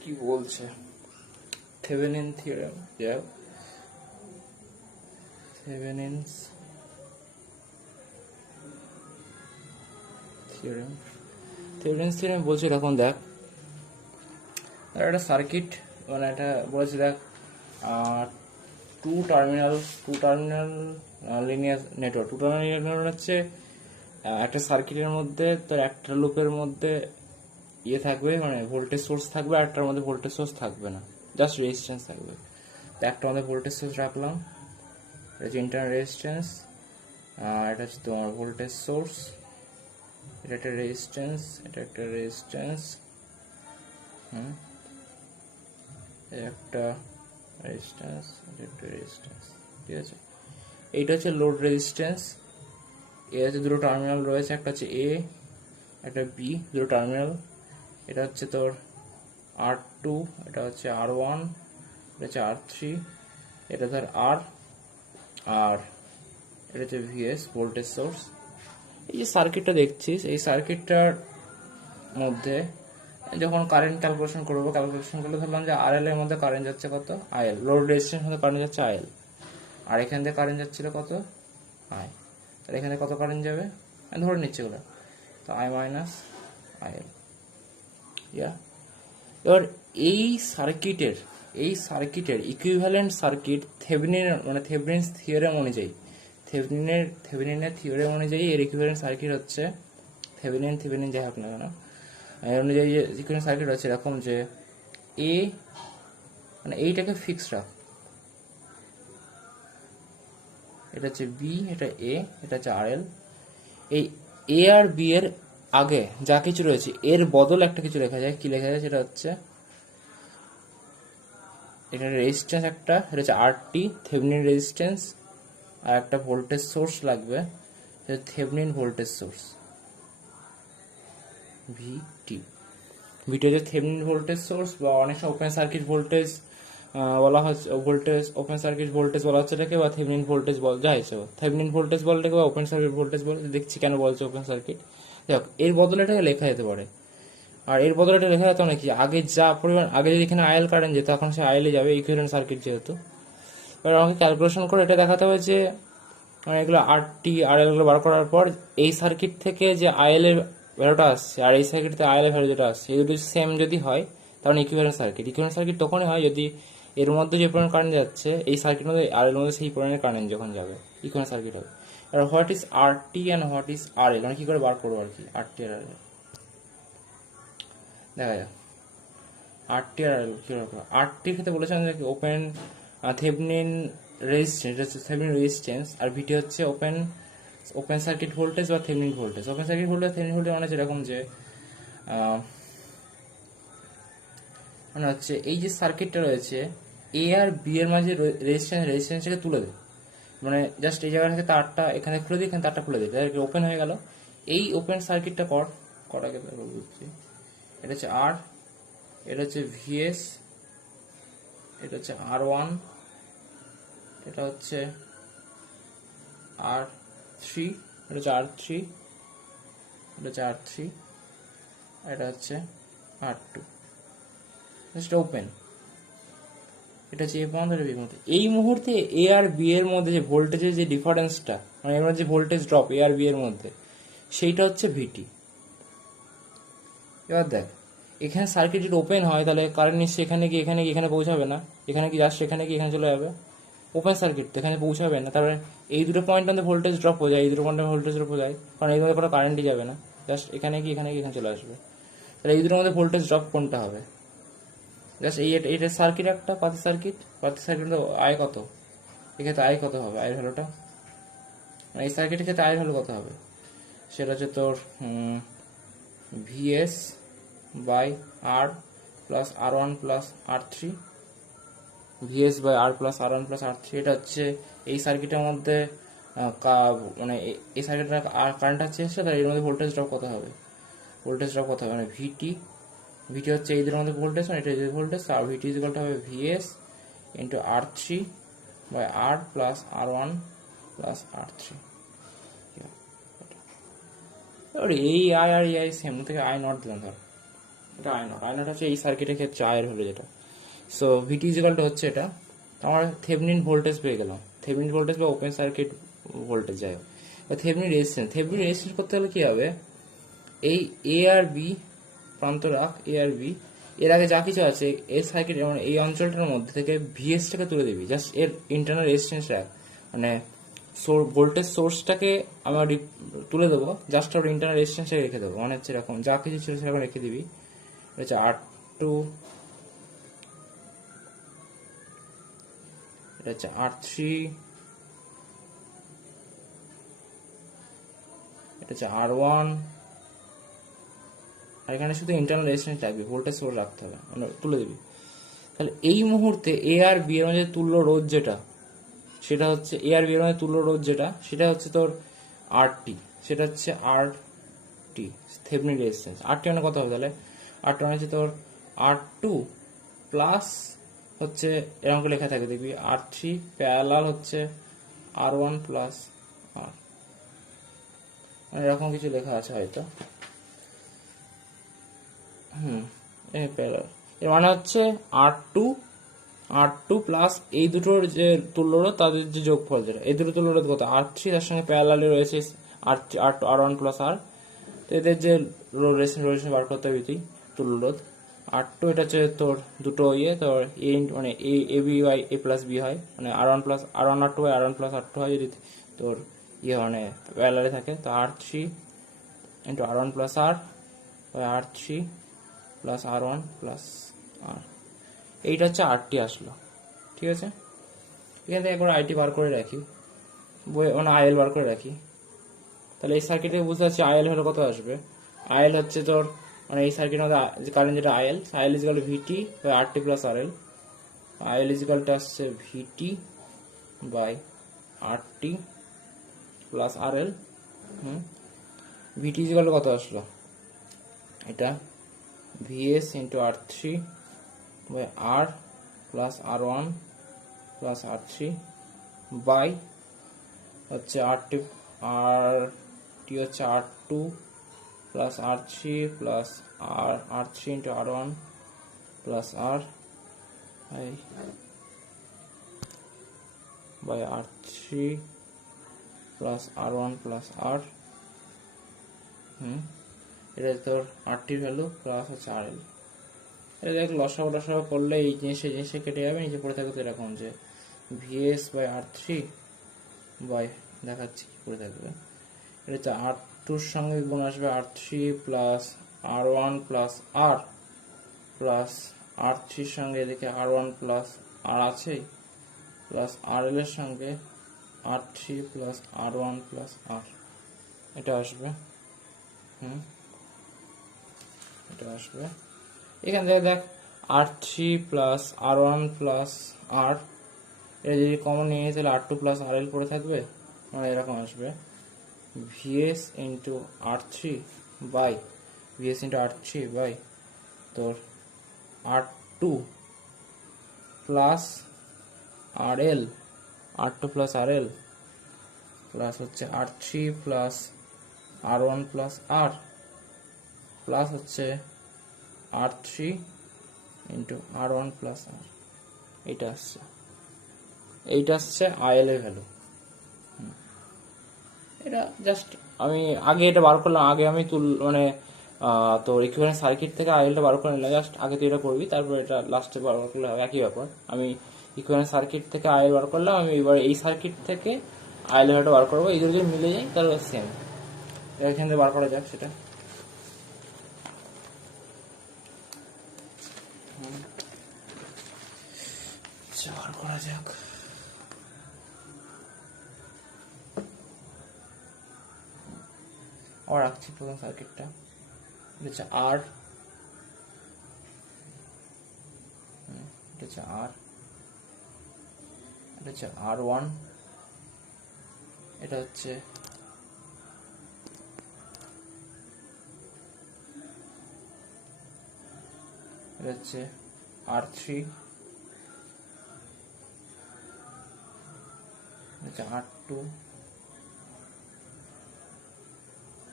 কি বলছে Thevenin theorem, যাই থেভেনিনস থিওরেম। থেভেনিনস থিওরেম বলছে এরকম, দেখ একটা সার্কিট, মানে একটা বলছে দেখ two terminal linear network. Two terminal linear network হচ্ছে একটা সার্কিটের মধ্যে তোর একটা লুপের মধ্যে ইয়ে থাকবে, মানে ভোল্টেজ সোর্স থাকবে, আর একটার মধ্যে ভোল্টেজ সোর্স থাকবে না, জাস্ট রেজিস্ট্যান্স থাকবে। তো একটা মধ্যে ভোল্টেজ সোর্স রাখলাম, এটা হচ্ছে ইন্টারনাল রেজিস্ট্যান্স, আর এটা হচ্ছে তোমার ভোল্টেজ সোর্স, এটা একটা রেজিস্ট্যান্স, এটা একটা রেজিস্ট্যান্স, একটা রেজিস্ট্যান্স, এটা একটা রেজিস্ট্যান্স, ঠিক আছে। এইটা হচ্ছে লোড রেজিস্ট্যান্স। এ হচ্ছে দুটো টার্মিনাল রয়েছে, একটা হচ্ছে এ, একটা বি, দুটো টার্মিনাল। এটা হচ্ছে তোর R2, এটা হচ্ছে R1, এটা হচ্ছে R3, এটা ধর আর এটা হচ্ছে ভিএস ভোল্টেজ সোর্স। এই যে সার্কিটটা দেখছিস, এই সার্কিটটার মধ্যে যখন কারেন্ট ক্যালকুলেশন করলে ধরলাম যে RL এর মধ্যে কারেন্ট যাচ্ছে কত, IL, লোড রেজিস্ট্যান্স মধ্যে কারেন্ট যাচ্ছে IL, আর এখান থেকে কারেন্ট যাচ্ছিল কত, I। তাহলে এখানে কত কারেন্ট যাবে ধরে নিচ্ছে ওগুলো, তো I মাইনাস IL। এবার এই সার্কিটের ইকুইভ্যালেন্ট সার্কিট থেভেনিনস থিওরেম অনুযায়ী, থেভেনিনের থিওরেম অনুযায়ী এর ইকুইভ্যালেন্ট সার্কিট হচ্ছে থেভেনিন যাই হোক না কেন, এর অনুযায়ী যে ইকুইভ্যালেন্ট সার্কিট হচ্ছে এরকম যে এ, মানে এইটাকে ফিক্স রাখ, এটা হচ্ছে বি, এটা এ, এটা হচ্ছে RL। এই এ আর বি এর আগে যা কিছু রয়েছে এর বদল একটা কিছু লেখা যায়, কি লেখা যায় সেটা হচ্ছে এটা রেজিস্ট্যান্স, একটা এটা হচ্ছে RT থেভেনিন রেজিস্ট্যান্স, আর একটা ভোল্টেজ সোর্স লাগবে, সেটা থেভেনিন ভোল্টেজ সোর্স ভিটি। ভিটি হচ্ছে থেভেনিন ভোল্টেজ সোর্স, বা অনেক সময় ওপেন সার্কিট ভোল্টেজ বলা হচ্ছে, ওপেন সার্কিট ভোল্টেজ বলা হচ্ছে এটাকে, বা থেভেনিন ভোল্টেজ যা হিসেবে থেভেনিন ভোল্টেজ বলে এটাকে, বা ওপেন সার্কিট ভোল্টেজ বলে। দেখছি কেন বলছে ওপেন সার্কিট, দেখ এর বদলে এটাকে লেখা যেতে পারে। আর এর বদলে এটা লেখা যেত নাকি, আগে যা পরিমাণ, আগে যদি এখানে আইএল কারেন্ট যেত, এখন সে আইএলই যাবে, ইকুইভ্যালেন্ট সার্কিট যেহেতু। এবার আমাকে ক্যালকুলেশন করে এটা দেখাতে হবে যে মানে এগুলো RL গুলো বার করার পর এই সার্কিট থেকে যে আইএল এর ভ্যালুটা আসছে আর এই সার্কিট থেকে আইএল এর ভ্যালু যেটা আসছে, এই দুটো সেম যদি হয় তাহলে ইকুইভ্যালেন্ট সার্কিট তখনই হয় যদি এর মধ্যে যে পরিমাণ কারেন্ট যাচ্ছে এই সার্কিটের মধ্যে আর এর মধ্যে সেই পরিমাণের কারেন্ট যখন যাবে, ইকুইভ্যালেন্ট সার্কিট হবে। আর what is RT and what is RL, মানে কি করে বার করবো আর কি RT আর RL, দেখা যাক। RT আর RL কি করে, RT ক্ষেত্রে বলেছিলাম যে ওপেন থেভেনিন রেজিস্ট্যান্স, এটা হচ্ছে থেভেনিন রেজিস্ট্যান্স, আর ভিটি হচ্ছে ওপেন সার্কিট ভোল্টেজ বা Thevenin voltage. Open circuit voltage, Thevenin voltage মানে যেরকম যে মানে হচ্ছে এই যে সার্কিটটা রয়েছে এ আর বি এর মাঝে রেজিস্ট্যান্সটাকে তুলে দেয়, মানে জাস্ট এই জায়গা থেকে তারটা এখানে খুলে দিই, এখানে তারটা খুলে দিই, ওপেন হয়ে গেল। এই ওপেন সার্কিটটা করাকে বলছি, এটা হচ্ছে আর, এটা হচ্ছে ভিএস, এটা হচ্ছে R1, এটা হচ্ছে R3, এটা হচ্ছে R3, এটা হচ্ছে R3, এটা হচ্ছে R2, জাস্ট ওপেন। এটা হচ্ছে এ পয়েন্ট আর বি পয়েন্ট। এই মুহূর্তে এ আর বি এর মধ্যে যে ভোল্টেজের যে ডিফারেন্সটা, মানে এর মধ্যে যে ভোল্টেজ ড্রপ এ আর বি এর মধ্যে, সেইটা হচ্ছে ভিটি। এবার দেখ এখানে সার্কিট যদি ওপেন হয় তাহলে কারেন্ট নিশ্চয়ই এখানে কি এখানে পৌঁছাবে না, এখানে কি জাস্ট এখানে চলে যাবে, ওপেন সার্কিট তো এখানে পৌঁছাবে না। তারপরে এই দুটো পয়েন্টের মধ্যে ভোল্টেজ ড্রপ হয়ে যায়, এই দুটো পয়েন্টের ভোল্টেজ ড্রপ হয়ে যায়, কারণ এই মধ্যে কোনো কারেন্টই যাবে না, জাস্ট এখানে চলে আসবে। তাহলে এই দুটোর মধ্যে ভোল্টেজ ড্রপ কোনটা হবে, জাস্ট এটা সার্কিট, একটা পাতি সার্কিট তো আয় কত, এক্ষেত্রে আয় কত হবে, আয়ের ভ্যালুটা, মানে এই সার্কিটের ক্ষেত্রে আয়ের ভ্যালু কত হবে, সেটা হচ্ছে তোর VS by R plus R1 plus R3, VS by R plus R1 plus R3। এটা হচ্ছে এই সার্কিটের মধ্যে মানে এই সার্কিটের কারেন্ট আছে, তাহলে এর মধ্যে ভোল্টেজ ড্রপ কত হবে, মানে ভিটি হচ্ছে এই দুটোর মধ্যে ভোল্টেজ, মানে এটা ভোল্টেজ, আর ভিটি ইকুয়ালটা হবে VS into R3 by R plus R1 plus R3। এবার এই আই আর এই আই সেম থেকে আই নট দিলাম ধর, এটা I0 হচ্ছে এই সার্কিটের ক্ষেত্রে আয়ের হলো যেটা। সো ভিটি ইজিক্যাল হচ্ছে এটা, আমরা থেভনিন ভোল্টেজ পেয়ে গেলাম, থেভনিন ভোল্টেজ বা ওপেন সার্কিট ভোল্টেজ যাই হোক। থেভনিন রেজিস্ট্যান্স করতে হলে কি হবে, এই এ আর বি প্রান্ত রাখ, এ আর বি, এর আগে যা কিছু আছে এই সার্কিট মানে এই অঞ্চলটার মধ্যে থেকে ভিএসটাকে তুলে দিবি, জাস্ট এর ইন্টারনাল রেজিস্ট্যান্স রাখ, মানে ভোল্টেজ সোর্সটাকে আমরা তুলে দেবো, জাস্ট ওর ইন্টারনাল রেজিস্ট্যান্সটাকে রেখে দেবো, মানে হচ্ছে এরকম যা কিছু ছিল সেরকম রেখে দিবি। হচ্ছে R2, এটা হচ্ছে R3, এটা হচ্ছে R1, আর এখানে শুধু ইন্টারনাল রেজিস্ট্যান্স রাখবি, ভোল্টেজ সোর্স রাখতে হবে, মানে তুলে দিবি। তাহলে এই মুহূর্তে এ আর বি এর মধ্যে তুল্য রোধ যেটা, সেটা হচ্ছে এ আর বি এর মধ্যে তুল্য রোধ যেটা, সেটা হচ্ছে তোর R-T, সেটা হচ্ছে R-T, থেভনিন রেজিস্ট্যান্স। R-T মানে কত হবে তাহলে, R-T মানে হচ্ছে তোর R2 প্লাস হচ্ছে এরকম করে লেখা থাকে দেখবি R3 প্যারালাল হচ্ছে R1 প্লাস R, মানে এরকম কিছু লেখা আছে হয়তো। প্যারালাল এর মানে হচ্ছে R2 প্লাস এই দুটোর যে তুল্যরোধ তাদের যে যোগফল যেটা, এই দুটো তুল্যরোধ কত R3, তার সঙ্গে প্যারালালে রয়েছে R1 প্লাস R, তো এদের যে রেজিস্ট্যান্স বার করতে হবে তুই তুল্যরোধ। R2 এটা হচ্ছে তোর দুটো তোর এ মানে A B by A plus B হয়, মানে R1 plus R1 R2 by R1 plus R2 হয় যদি তোর মানে প্যারালালে থাকে, তো R3 into R1 plus R by R3 plus R1 plus R, এইটা হচ্ছে R-T আসলো। ঠিক আছে, এখান থেকে একবার আইটি বার করে রাখি, মানে আইএল বার করে রাখি। তাহলে এই সার্কিটে বুঝতে পারছি আইএল হলে কত আসবে, আইএল হচ্ছে তোর মানে এই সার্কিটের মধ্যে কারেন্ট যেটা IL is equal VT by R-T plus RL, IL is ইকুয়ালটা আসছে VT by R-T plus RL। VT is equal কত আসলো, এটা VS into R3 by R plus R1 plus R3 by হচ্ছে R-T হচ্ছে R2 plus R3 plus R3 into R1 plus R by R3 plus R1 plus R। এটা তোর R-T value plus হচ্ছে RL। এটা দেখ লসাগু করলে এই জিনিসে কেটে যাবে, নিচে পড়ে থাকবে তো এরকম যে ভিএস বাই R3 বাই দেখাচ্ছি কি করে থাকবে, এটা হচ্ছে R2-র সঙ্গে গুণ আসবে R3 plus R1 plus R plus R3-র সঙ্গে এদিকে R1 প্লাস R আছে প্লাস RL এর সঙ্গে R3 plus R1 plus R, এটা আসবে। এটা আসবে এখান থেকে দেখ R3 plus R1 plus R, এটা যদি কমন নিয়ে নিই তাহলে R2 প্লাস RL পড়ে থাকবে, মানে এরকম আসবে VS into R3 by VS into R3 by তোর R2 plus RL, R2 plus RL plus হচ্ছে R3 plus R1 plus R plus হচ্ছে R3 into R1 plus R, এইটা আসছে আইএল এর ভ্যালু। এটা জাস্ট আমি আগে এটা বার করলাম, আগে আমি মানে তোর ইকুইভ্যালেন্ট সার্কিট থেকে আইএলটা বার করে নিলাম, জাস্ট আগে তুই এটা করবি, তারপর এটা লাস্টে বার করলে হবে, একই ব্যাপার। আমি ইকুইভ্যালেন্ট সার্কিট থেকে আইএল বার করলাম, আমি এবার এই সার্কিট থেকে আইএল ভ্যালুটা বার করবো, এই যদি মিলে যায় তাহলে সেম, এখান থেকে বার করা যাক সেটা। বার করা যাক, আবার রাখছি প্রথম সার্কিটটা, এটা হচ্ছে R, এটা হচ্ছে R, এটা হচ্ছে R1, এটা হচ্ছে R3, এটা হচ্ছে R2,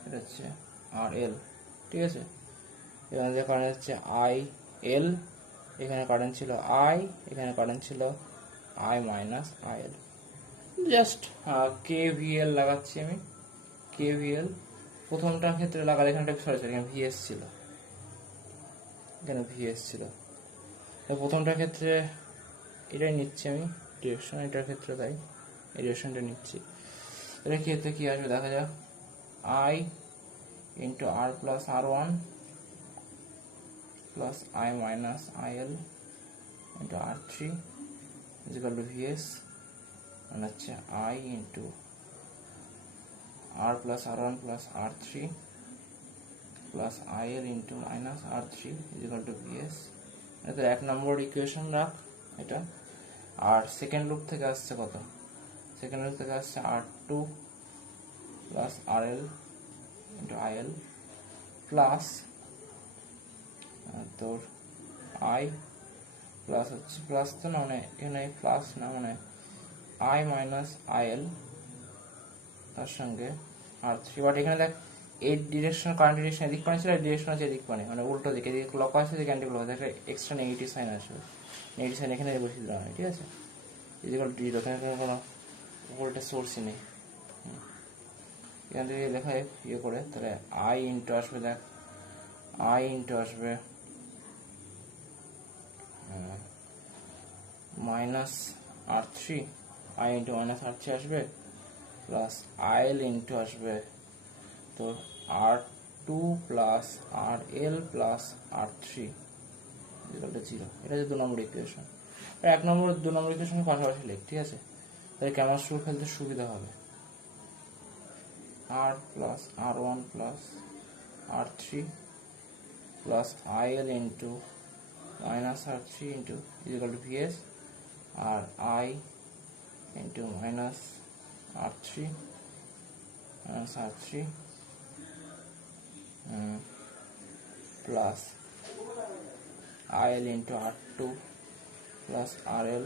এটা হচ্ছে RL। ঠিক আছে, এখানে যে কারেন্ট হচ্ছে আই এল, এখানে কারেন্ট ছিল আই, এখানে কারেন্ট ছিল I minus I L. Just KVL লাগাচ্ছি আমি, KVL প্রথমটার ক্ষেত্রে লাগালে এখানে সরি এখানে ভিএস ছিল, এখানে ভিএস ছিল। প্রথমটার ক্ষেত্রে এটাই নিচ্ছি আমি ডিরেকশন, এটার ক্ষেত্রে তাই এই ডিরেকশনটা নিচ্ছি। এটা ক্ষেত্রে কী আসবে দেখা যাক, I into R plus R one plus I minus I L into R three is equal to VS, মানে হচ্ছে I into R plus R one plus R three plus I L into minus R three is equal to VS. এটা 1 নম্বর equation রাখ এটা। আর second loop থেকে আসছে কত, second loop থেকে আসছে R two plus R L into I L plus তোর I plus হচ্ছে প্লাস তো না, মানে এখানে প্লাস না, মানে আই মাইনাস আই এল তার সঙ্গে আর থ্রি। বাট এখানে দেখ এই ডিরেকশন কারেন্ট ডিরেকশন এদিক পানি ছিল, ডিরেকশন আছে এদিক পানি, মানে উল্টো দিকে, এদিকে ক্লক আছে এদিকে অ্যান্টি ক্লক আছে, একটা এক্সট্রা নেগেটিভ সাইন আসবে, নেগেটিভ সাইন এখানে বসিয়ে দিলাম আমি, ঠিক আছে। ইজিক্যাল টু জিরো, এখানে কোনো ভোল্টেজ সোর্সই নেই। এখান থেকে লেখা ইয়ে করে তাহলে আই ইন্টু আসবে, দেখ আই ইন্টু আসবে minus R three, I into minus R three আসবে প্লাস আই এল ইন্টু আসবে তো R two plus R L plus R three equal to 0। এটা হচ্ছে 2 নম্বর ইকুয়েশন। 1 নম্বর 2 নম্বর ইকুয়েশনের পাশাপাশি লিখ, ঠিক আছে, তাহলে কেমিস্ট্রি ফেলতে সুবিধা হবে। R plus R one plus R three plus I L into minus R three into equal to VS, আর I into minus R three plus I L into R two plus R L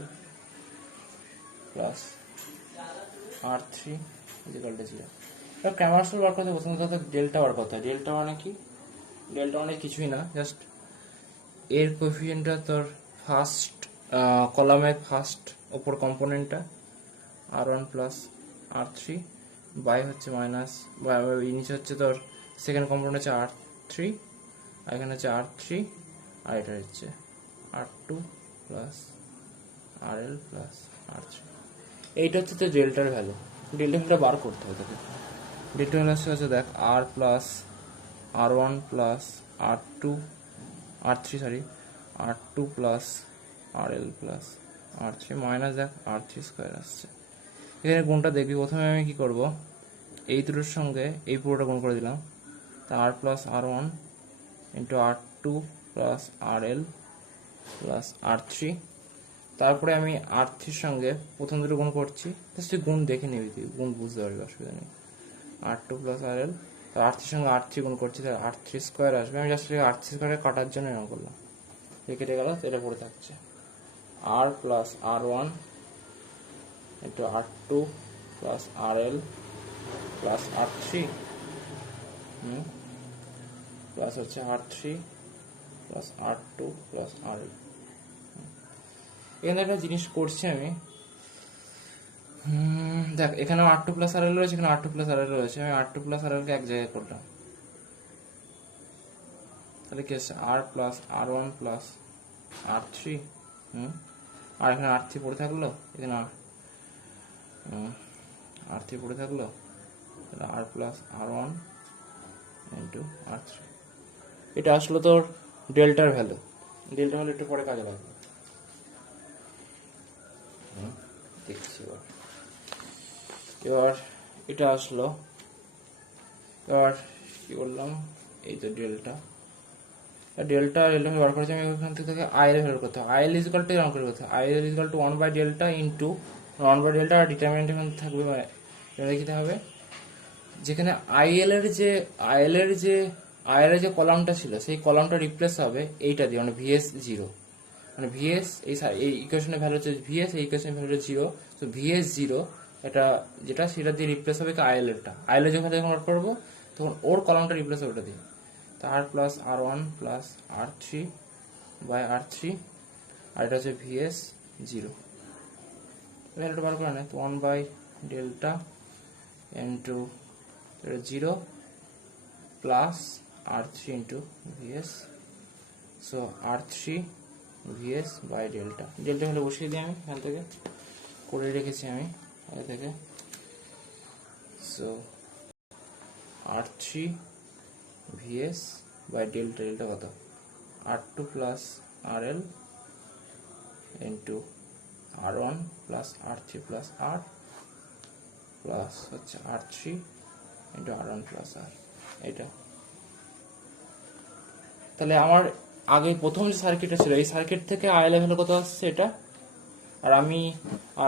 plus R three equal to 0। এবার ক্যামার্সল বার করতে প্রথমত delta বার করতে হয়। Delta মানে কি, delta মানে কিছুই না, জাস্ট এর কোএফিসিয়েন্টটা তোর ফার্স্ট কলামের ফার্স্ট ওপর কম্পোনেন্টটা R one plus R three by হচ্ছে মাইনাস, নিচে হচ্ছে তোর সেকেন্ড কম্পোনেন্ট হচ্ছে আর থ্রি, আর এখানে হচ্ছে আর থ্রি, আর এটা হচ্ছে আর two plus R L plus R three. এইটা হচ্ছে তো ডেল্টার ভ্যালু, ডেল্টা ভ্যালুটা বার করতে হবে তোকে। ডেল্টা ভ্যালু হচ্ছে দেখ আর প্লাস আর ওয়ান প্লাস আর টু আর থ্রি আর two plus R L plus R three minus দেখ আর থ্রি স্কোয়ার আসছে। এখানে গুণটা দেখবি, প্রথমে আমি কি করব, এই দুটোর সঙ্গে এই পুরোটা গুণ করে দিলাম, তা আর plus R one into R two plus R L plus R three. তারপরে আমি আর থ্রির সঙ্গে প্রথম দুটো গুণ করছি, তুই গুণ দেখে নিবি, তুই গুণ বুঝতে পারবি, অসুবিধা নেই। আর টু প্লাস আর এল, আর থ্রির সঙ্গে আর থ্রি গুণ করছি, তাহলে আর থ্রি স্কোয়ার আসবে। আমি জাস্ট আর থ্রি স্কোয়ারে কাটার জন্য এরকম করলাম, কেটে গেল, এটা পড়ে থাকছে আর plus R one into R two plus R L plus R three plus হচ্ছে আর থ্রি প্লাস আর টু প্লাস আর এল। এখানে একটা জিনিস করছি আমি, দেখ এখানে আর টু প্লাস আর এল রয়েছে, এখানে আর টু প্লাস আর এল রয়েছে, আমি আর টু প্লাস আর এলকে এক জায়গায় করলাম, তাহলে কি হচ্ছে আর plus R one plus R three, আর এখানে আর থ্রি পড়ে থাকলো, এখানে আর থ্রি পড়ে থাকলো, তাহলে আর plus R one into R three. এটা আসলো তোর ডেল্টার ভ্যালু। ডেল্টা ভ্যালু একটু পরে কাজে লাগবে, দেখছি। এবার এটা আসলো, এবার কি বললাম, এই তো ডেল্টা বার করেছি আমি, ওখান থেকে আই এল ভ্যালু করতে হবে। আই এল ইজিক্যাল টু এরকম করে করতে হবে, I L is equal to 1 by delta into 1 by delta, আর ডিটারমিনেন্ট এখানে থাকবে, লিখতে হবে যেখানে আই এল এর যে কলামটা ছিল সেই কলামটা রিপ্লেস হবে এইটা দিয়ে, মানে ভিএস জিরো, মানে ভিএস এই ইকুয়েশনের ভ্যালু হচ্ছে ভিএস, এই ইকুয়েশনের ভ্যালু হচ্ছে জিরো, তো ভিএস জিরো এটা যেটা সেটা দিয়ে রিপ্লেস হবে আই এল এরটা। আই এল যখন বার করবো তখন ওর কলামটা রিপ্লেস হবে ওটা দিয়ে, তো R plus R one plus R three by R three, আর এটা হচ্ছে ভিএস জিরো। ভ্যালুটা বার করে নেয়, তো 1 by delta into zero plus R three into VS, so R three VS by delta. Delta হলে বসিয়ে দিই আমি এখান থেকে, করে রেখেছি আমি আগে থেকে। So R three VS by delta, delta কত R two plus R L into R one plus R three plus R plus হচ্ছে R three into R one plus R. এটা তাহলে আমার আগে প্রথম যে সার্কিটটা ছিল এই সার্কিট থেকে আই লেভেল কত আসছে এটা। আর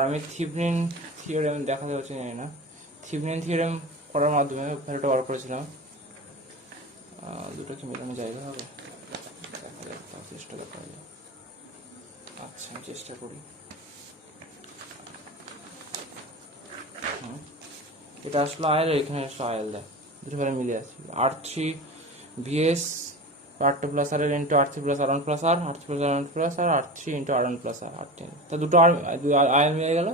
আমি থিভেনিন থিওরেম দেখাতে পারছি না, থিভেনিন থিওরেম করার মাধ্যমে ভ্যালুটা বার করেছিলাম। দুটো কি মেলানো জায়গা হবে, দেখা যাক, চেষ্টা দেখা যায়। আচ্ছা আমি চেষ্টা করি। এটা আসলে আয়েল, এখানে আসলে আয়েল দেয়, দুটো ভ্যালু মিলে আছে। আর থ্রি ভিএস আর two plus R L into R three plus R one plus আর, আর three plus R one plus আর, আর three into R one plus আর, আর তিন। তো দুটো আয়েল মিলে গেল,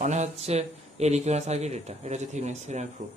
মানে হচ্ছে এর ইকুইভ্যালেন্ট সার্কিট এটা। এটা হচ্ছে থিভেনিন থিওরেম প্রুফ।